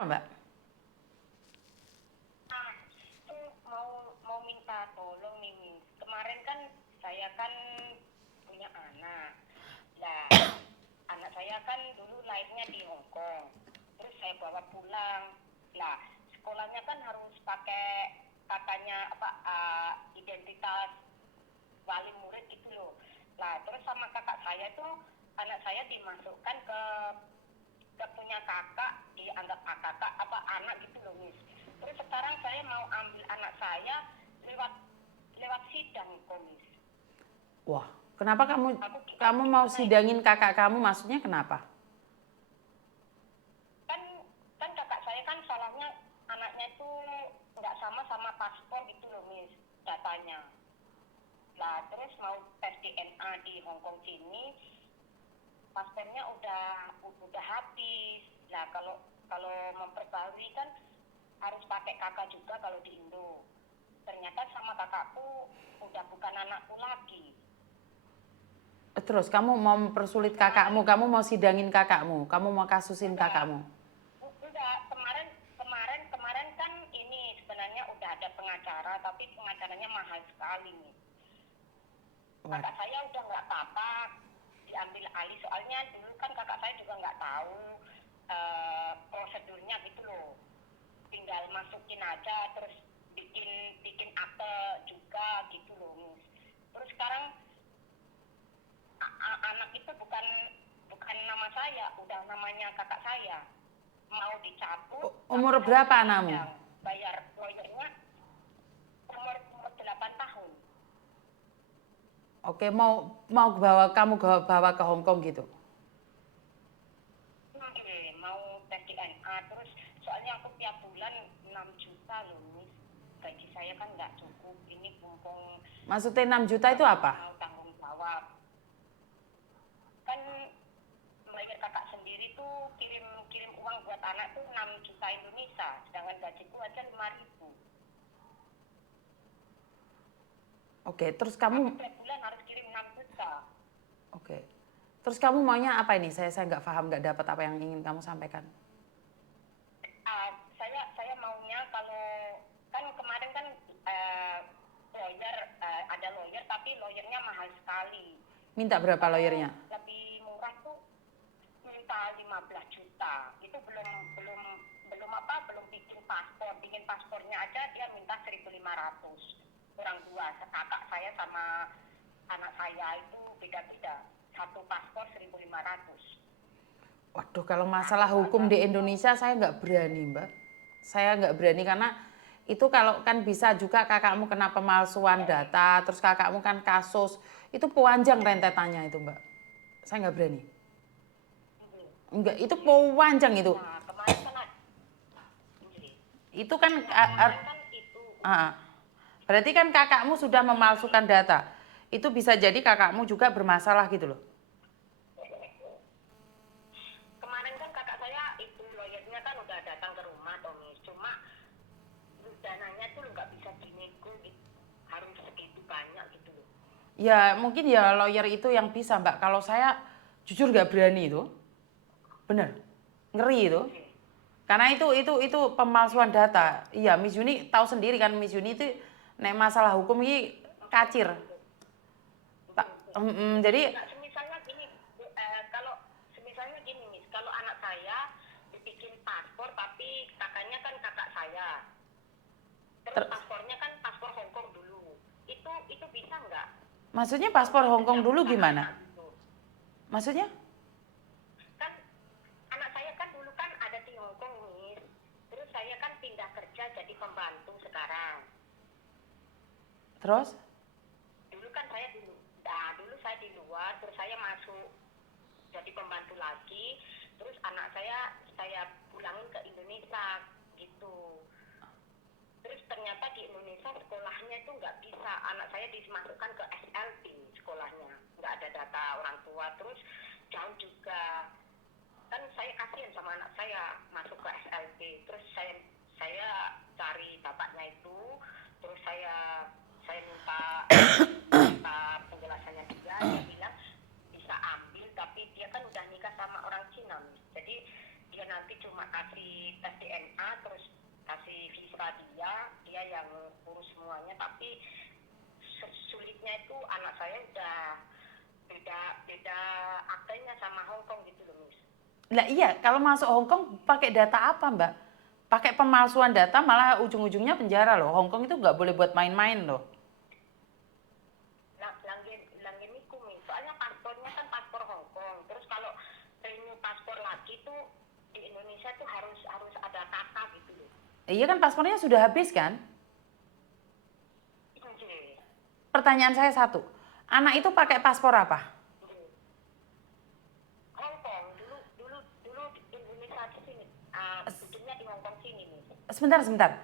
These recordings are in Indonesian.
Mbak? Ah, itu mau minta tolong nih, Miss. Kemarin kan saya kan punya anak. Nah, anak saya kan dulu lahirnya di Hong Kong. Terus saya bawa pulang. Nah, sekolahnya kan harus pakai katanya identitas wali murid itu loh. Nah, terus sama kakak saya tuh anak saya dimasukkan ke punya kakak, dianggap kakak anak gitu loh, Miss. Terus sekarang saya mau ambil anak saya lewat lewat sidang kok, Miss. Wah, kenapa kamu Aku kamu mau sidangin kakak kamu? Maksudnya kenapa? kan kan kakak saya kan salahnya anaknya itu nggak sama paspor gitu loh, Miss, datanya. Lah terus mau tes DNA di Hong Kong sini, paspornya udah habis. Nah kalau kalau memperbarui kan harus pakai kakak juga kalau di Indo. Ternyata sama kakakku udah bukan anakku lagi. Terus kamu mau mempersulit kakakmu, kamu mau sidangin kakakmu, kamu mau kasusin kakakmu. Enggak, kemarin kan ini sebenarnya udah ada pengacara, tapi pengacaranya mahal sekali nih. Kakak saya udah nggak apa-apa diambil alih, soalnya dulu kan kakak saya juga nggak tahu prosedurnya gitu loh. Tinggal masukin aja, terus bikin akte juga gitu loh, Miss. Terus sekarang anak itu bukan nama saya, udah namanya kakak saya. Mau dicabut, Umur berapa anakmu? bayar lawyernya umur 8 tahun. Oke, mau kamu bawa ke Hong Kong gitu. Mau tes DNA, terus soalnya aku tiap bulan 6 juta loh, Miss. Gaji saya kan nggak cukup, ini mumpung Maksudnya 6 juta itu apa? mau tanggung jawab. Kan melahir kakak sendiri tuh kirim uang buat anak tuh 6 juta Indonesia, sedangkan gajiku aja 5.000. Oke, terus kamu Aku tiap bulan harus kirim 6 juta. Oke. Terus kamu maunya apa ini? Saya nggak paham, nggak dapat apa yang ingin kamu sampaikan. Saya maunya kalau kan kemarin kan lawyer, ada lawyer tapi lawyernya mahal sekali. Minta berapa lawyernya? Lebih murah tuh minta 15 juta. Itu belum bikin paspornya aja dia minta 1.500. Orang dua, kakak saya sama anak saya itu beda-beda. Satu paspor 1.500. Waduh, kalau masalah hukum di Indonesia saya nggak berani, Mbak. Saya nggak berani karena itu kalau kan bisa juga kakakmu kena pemalsuan data, terus kakakmu kan kasus, itu panjang rentetannya itu, Mbak. Saya nggak berani. Enggak, itu panjang itu. Nah, kemarin kan Itu kan itu berarti kan kakakmu sudah memalsukan data. Itu bisa jadi kakakmu juga bermasalah gitu loh. kemarin kan kakak saya itu lawyernya kan udah datang ke rumah, Tommy. Cuma dananya tuh nggak bisa dinego gitu, harus segitu banyak gitu loh. Ya mungkin ya lawyer itu yang bisa, Mbak. Kalau saya jujur nggak berani itu. Bener, ngeri itu. Karena itu pemalsuan data. Iya, Miss Yuni tahu sendiri kan, Miss Yuni itu nek masalah hukum ini kacir. Jadi Nah, semisalnya gini, Miss, kalau anak saya dibikin paspor tapi kakaknya kan kakak saya, terus paspornya kan paspor Hong Kong dulu, itu bisa nggak? maksudnya paspor Hong Kong dulu gimana? Maksudnya? Kan anak saya kan dulu kan ada di Hong Kong, Miss. Terus saya kan pindah kerja jadi pembantu sekarang. Terus? Dulu kan dulu saya di luar, terus saya masuk jadi pembantu lagi, terus anak saya pulangin ke Indonesia gitu. Terus ternyata di Indonesia sekolahnya itu nggak bisa, anak saya dimasukkan ke SLB sekolahnya, nggak ada data orang tua, terus jauh juga. Kan saya kasihan sama anak saya masuk ke SLB, terus saya cari bapaknya itu, terus saya minta penjelasannya dia bilang bisa ambil, tapi dia kan udah nikah sama orang Cina, jadi dia nanti cuma kasih tes DNA minta dia yang urus semuanya, tapi sulitnya itu anak saya udah beda aktenya sama Hong Kong gitu loh, Miss. Lah iya, kalau masuk Hong Kong pakai data apa, Mbak? Pakai pemalsuan data malah ujung-ujungnya penjara loh. Hong Kong itu nggak boleh buat main-main loh. Langgen iku, Miss. Soalnya paspornya kan paspor Hong Kong. Terus kalau renew paspor lagi tuh di Indonesia tuh harus ada kakak gitu loh. Iya kan paspornya sudah habis kan? Oke. Pertanyaan saya satu, anak itu pakai paspor apa? Hong Kong dulu di Indonesia di sini. Hidupnya di Hong Kong sini, Miss. Sebentar.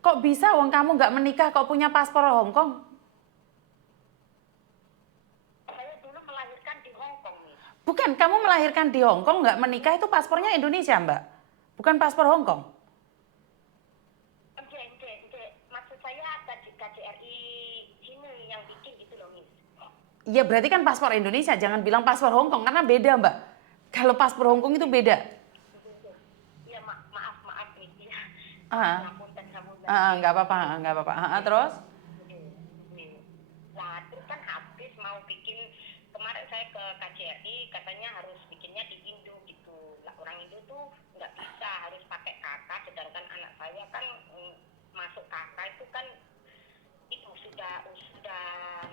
Kok bisa wong kamu nggak menikah kok punya paspor Hong Kong? Saya dulu melahirkan di Hong Kong, Miss. Bukan, kamu melahirkan di Hong Kong nggak menikah itu paspornya Indonesia, Mbak. Bukan paspor Hong Kong. Oke. Maksud saya KJRI sini yang bikin gitu loh, Miss. Ya berarti kan paspor Indonesia, jangan bilang paspor Hong Kong karena beda, Mbak. Kalau paspor Hong Kong itu beda. Ya maaf, Miss. Ya. Ah, Ngapunten. nggak apa-apa. Terus? Nah, terus kan habis mau bikin, kemarin saya ke KJRI katanya harus bikinnya di Indo gitu. Lah orang Indo tuh nggak bisa, harus pakai kakak, sedangkan anak saya kan masuk kakak itu kan itu sudah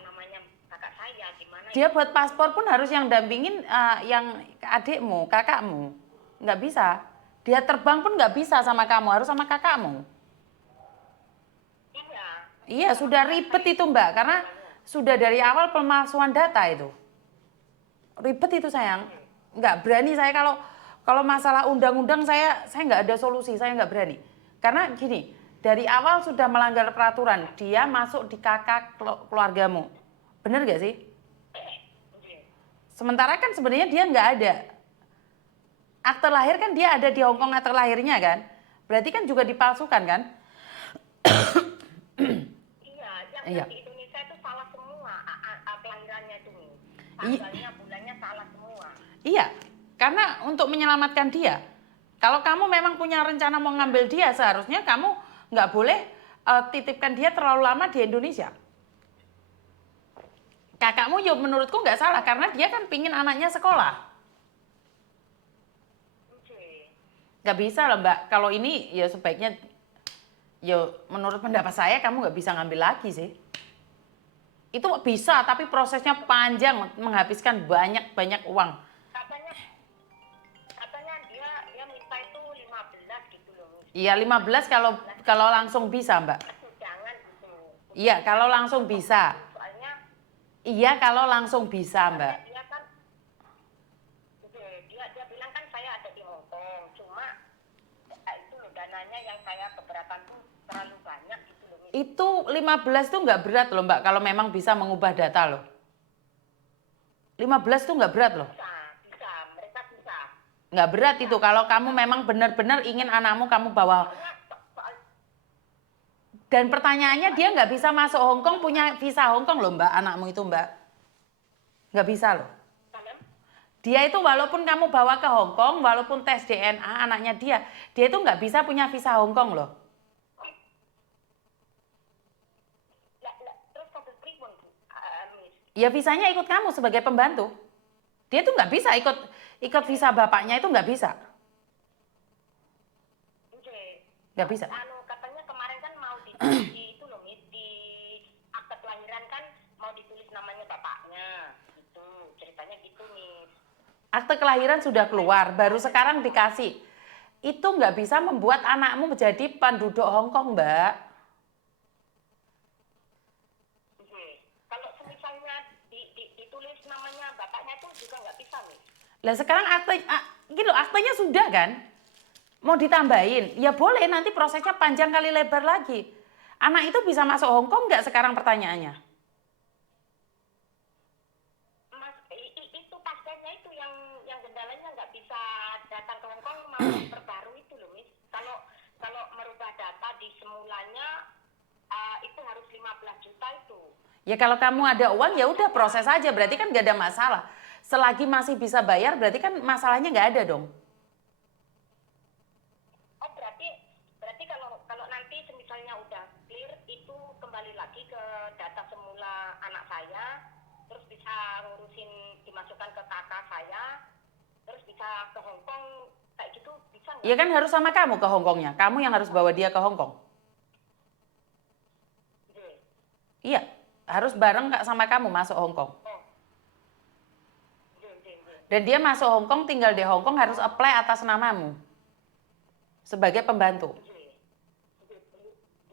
namanya kakak saya, gimana Dia ya? buat paspor pun harus yang dampingin yang adikmu, kakakmu. Nggak bisa. Dia terbang pun nggak bisa sama kamu, harus sama kakakmu. Iya. Iya, sudah ribet itu, Mbak, karena sudah dari awal pemalsuan data itu. Ribet itu, sayang. Nggak berani saya kalau masalah undang-undang saya nggak ada solusi, saya nggak berani. Karena gini, dari awal sudah melanggar peraturan, dia masuk di kakak keluargamu. Bener nggak sih? Sementara kan sebenarnya dia nggak ada. Akte lahir kan dia ada di Hong Kong akte lahirnya kan? Berarti kan juga dipalsukan kan? Iya, yang Iya. di Indonesia itu salah semua, kelahirannya itu, tanggalnya, bulannya salah semua. Iya, karena untuk menyelamatkan dia. Kalau kamu memang punya rencana mau ngambil dia, seharusnya kamu nggak boleh titipkan dia terlalu lama di Indonesia. Kakakmu yuk menurutku nggak salah, karena dia kan pingin anaknya sekolah. Nggak bisa loh, Mbak. Kalau ini ya sebaiknya, ya menurut pendapat saya kamu nggak bisa ngambil lagi sih. Itu bisa, tapi prosesnya panjang, menghabiskan banyak uang. Katanya dia minta itu 15 gitu loh. Iya 15 kalau langsung bisa, Mbak. Jangan gitu. Iya kalau langsung bisa. Soalnya Iya kalau langsung bisa, Mbak. dia kan dia bilang kan saya ada di Hong Kong, cuma itu loh dananya yang saya keberatan tuh terlalu banyak gitu loh. Itu 15 tuh nggak berat loh, Mbak, kalau memang bisa mengubah data loh. 15 tuh nggak berat loh. Bisa, mereka bisa. Nggak berat itu kalau kamu memang benar-benar ingin anakmu kamu bawa. Dan pertanyaannya dia nggak bisa masuk Hong Kong punya visa Hong Kong loh, Mbak, anakmu itu, Mbak. Nggak bisa loh. Dia itu walaupun kamu bawa ke Hong Kong, walaupun tes DNA anaknya dia itu nggak bisa punya visa Hong Kong loh. Terus kasus pribun, Miss. Ya visanya ikut kamu sebagai pembantu. Dia tuh nggak bisa ikut visa bapaknya itu nggak bisa. Nggak bisa. Katanya kemarin kan mau ditulis itu loh, Miss, di akte kelahiran kan mau ditulis namanya bapaknya. Gitu, ceritanya gitu, Miss. Akte kelahiran sudah keluar, baru sekarang dikasih. Itu nggak bisa membuat anakmu menjadi penduduk Hong Kong, Mbak. Kalau misalnya ditulis namanya bapaknya itu juga nggak bisa, Miss. Lah sekarang aktenya sudah kan? Mau ditambahin? Ya boleh, nanti prosesnya panjang kali lebar lagi. Anak itu bisa masuk Hong Kong nggak sekarang pertanyaannya? Itu paspornya itu yang kendalanya nggak bisa datang ke Hong Kong mau perbarui itu loh, Miss. Kalau merubah data di semulanya itu harus 15 juta itu. Ya kalau kamu ada uang ya udah proses aja, berarti kan nggak ada masalah. Selagi masih bisa bayar berarti kan masalahnya nggak ada dong. Oh berarti kalau nanti 9 Ya kan harus sama kamu ke Hongkongnya. Kamu yang harus bawa dia ke Hongkong. Nggih. Iya, harus bareng Kak sama kamu masuk Hongkong. Oh, nggih, nggih, nggih. Dan dia masuk Hongkong, tinggal di Hongkong harus apply atas namamu sebagai pembantu. Nggih.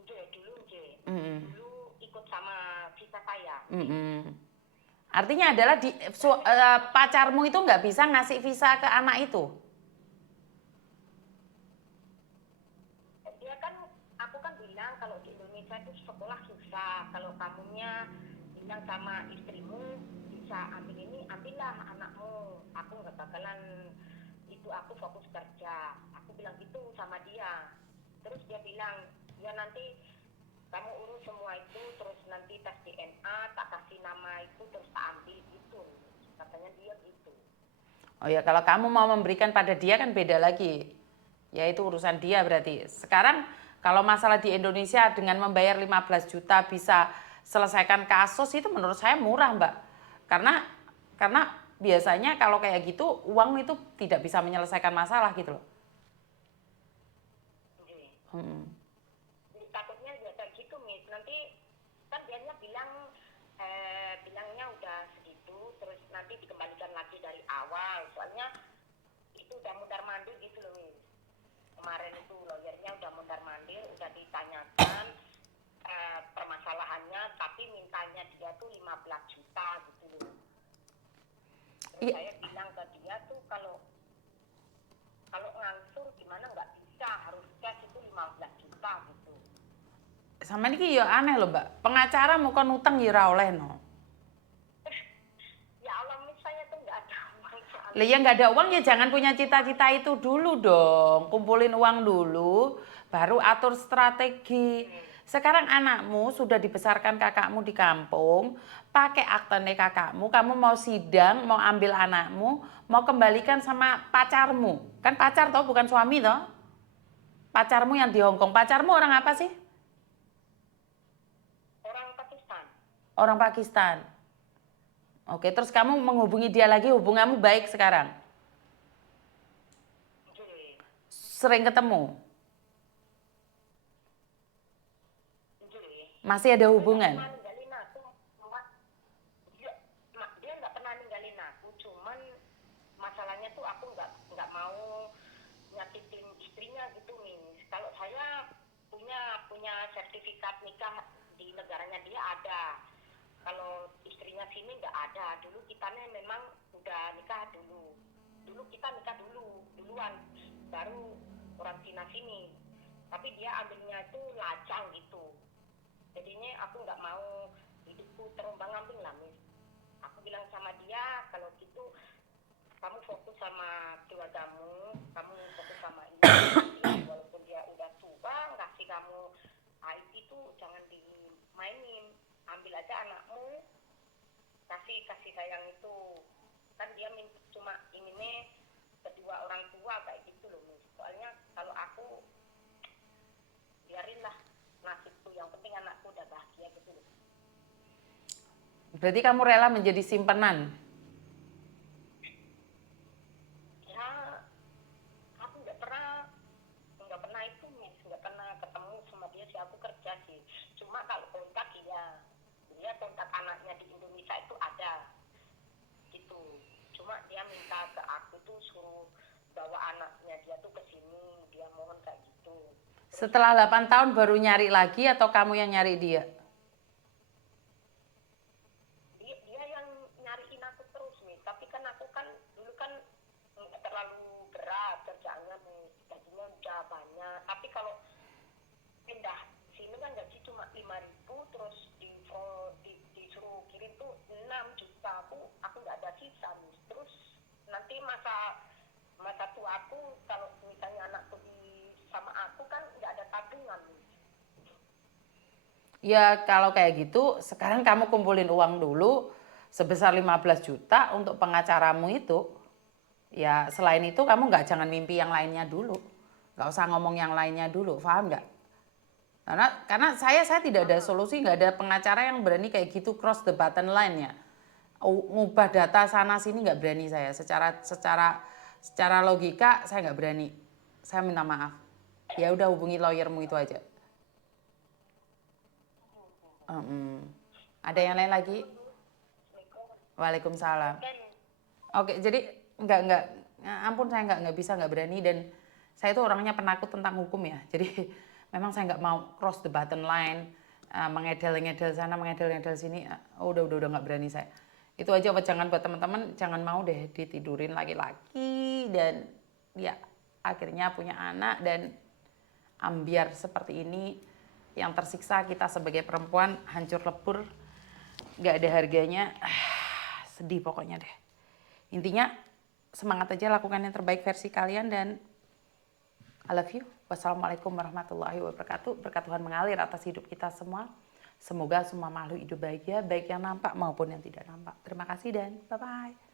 Nggih, dulu nggih. Mm-mm. Dulu ikut sama visa saya. Mm-mm. Artinya adalah pacarmu itu nggak bisa ngasih visa ke anak itu. Dia kan, aku kan bilang kalau di Indonesia itu sekolah susah. Kalau kamunya bilang sama istrimu bisa ambil ini, ambillah anakmu. Aku nggak bakalan itu, aku fokus kerja. Aku bilang gitu sama dia. Terus dia bilang, ya nanti kamu urus semua itu, terus nanti tes DNA, tak kasih nama itu, terus tak ambil gitu. Katanya dia gitu. Oh ya, kalau kamu mau memberikan pada dia kan beda lagi. Ya itu urusan dia berarti. Sekarang kalau masalah di Indonesia dengan membayar 15 juta bisa selesaikan kasus itu menurut saya murah, Mbak. Karena biasanya kalau kayak gitu uang itu tidak bisa menyelesaikan masalah gitu loh. Oke. Hmm. Takutnya ya kayak gitu, Miss. Nanti kan dianya bilang, bilangnya udah segitu, terus nanti dikembalikan lagi dari awal. Soalnya itu udah mundar-mandir gitu loh, Miss. Kemarin itu lawyernya udah mundar-mandir, udah ditanyakan permasalahannya, tapi mintanya dia tuh 15 juta gitu loh. Terus Iya. saya bilang ke dia tuh kalau ngangsur gimana nggak bisa, harus cash itu 15 juta gitu. Sama ini ya aneh loh, Mbak. Pengacara mau kon utang ya ora oleh no. Ya Allah, Miss, saya tuh nggak ada uang soalnya. Lah ya nggak ada uang ya jangan punya cita-cita itu dulu dong. Kumpulin uang dulu, baru atur strategi. Sekarang anakmu sudah dibesarkan kakakmu di kampung, pakai akte kakakmu, kamu mau sidang, mau ambil anakmu, mau kembalikan sama pacarmu. Kan pacar toh, bukan suami toh? Pacarmu yang di Hongkong. Pacarmu orang apa sih? Orang Pakistan. Orang Pakistan. Oke, terus kamu menghubungi dia lagi, hubunganmu baik sekarang? Nggih. Sering ketemu? Nggih. Masih ada hubungan? Dia nggak pernah ninggalin aku, dia nggak pernah ninggalin aku, cuman masalahnya tuh aku nggak mau nyakitin istrinya gitu, Miss. Kalau saya punya sertifikat nikah di negaranya dia ada. Kalau istrinya sini nggak ada. Dulu kitanya memang udah nikah dulu. Dulu kita nikah duluan, baru orang Cina sini. Tapi dia ambilnya itu lajang gitu. Jadinya aku nggak mau hidupku terombang-ambing lah, Miss. Aku bilang sama dia, kalau gitu kamu fokus sama keluargamu, kamu fokus sama ini. Walaupun dia udah tua, ngasih kamu IT itu jangan dimainin. Ambil aja anakmu, kasih sayang itu. Kan dia cuma inginnya kedua orang tua kayak gitu loh, Miss. Soalnya kalau aku biarinlah nasibku, yang penting anakku udah bahagia gitu loh. Berarti kamu rela menjadi simpenan? Ya, aku nggak pernah itu, Miss, nggak pernah ketemu sama dia sih. Aku kerja sih, cuma kalau kontak dia kontak anaknya di Indonesia itu ada gitu. Cuma dia minta ke aku tuh suruh bawa anaknya dia tuh ke sini, dia mohon kayak gitu. Setelah 8 tahun baru nyari lagi atau kamu yang nyari dia? Dia yang nyariin aku terus, Miss. Tapi kan aku kan dulu kan nggak terlalu berat kerjaannya, Miss. Gajinya udah banyak. Tapi kalau pindah sini kan gaji cuma 5.000, terus disuruh kirim tuh 6 juta. Aku nggak ada sisa, Miss. Terus nanti masa tua aku, kalau misalnya anakku sama aku kan nggak ada tabungan, Miss. Ya kalau kayak gitu sekarang kamu kumpulin uang dulu sebesar 15 juta untuk pengacaramu itu. Ya selain itu kamu jangan mimpi yang lainnya dulu. Nggak usah ngomong yang lainnya dulu, paham nggak? Karena saya tidak ada solusi, nggak ada pengacara yang berani kayak gitu cross the button line ya. Ngubah data sana sini nggak berani saya. Secara logika saya nggak berani. saya minta maaf. Ya udah hubungi lawyermu itu aja. Ada yang lain lagi? Waalaikumsalam. Dan Oke, jadi nggak, ampun saya nggak bisa, nggak berani, dan saya itu orangnya penakut tentang hukum ya. Jadi memang saya nggak mau cross the button line, mengedel-ngedel sana, mengedel-ngedel sini. Udah nggak berani saya. Itu aja jangan buat teman-teman, jangan mau deh ditidurin laki-laki dan ya akhirnya punya anak dan ambiar seperti ini, yang tersiksa kita sebagai perempuan hancur lebur, nggak ada harganya. Sedih pokoknya deh. Intinya semangat aja, lakukan yang terbaik versi kalian, dan I love you. Wassalamualaikum warahmatullahi wabarakatuh. Berkat Tuhan mengalir atas hidup kita semua. Semoga semua makhluk hidup bahagia, baik yang nampak maupun yang tidak nampak. Terima kasih dan bye-bye.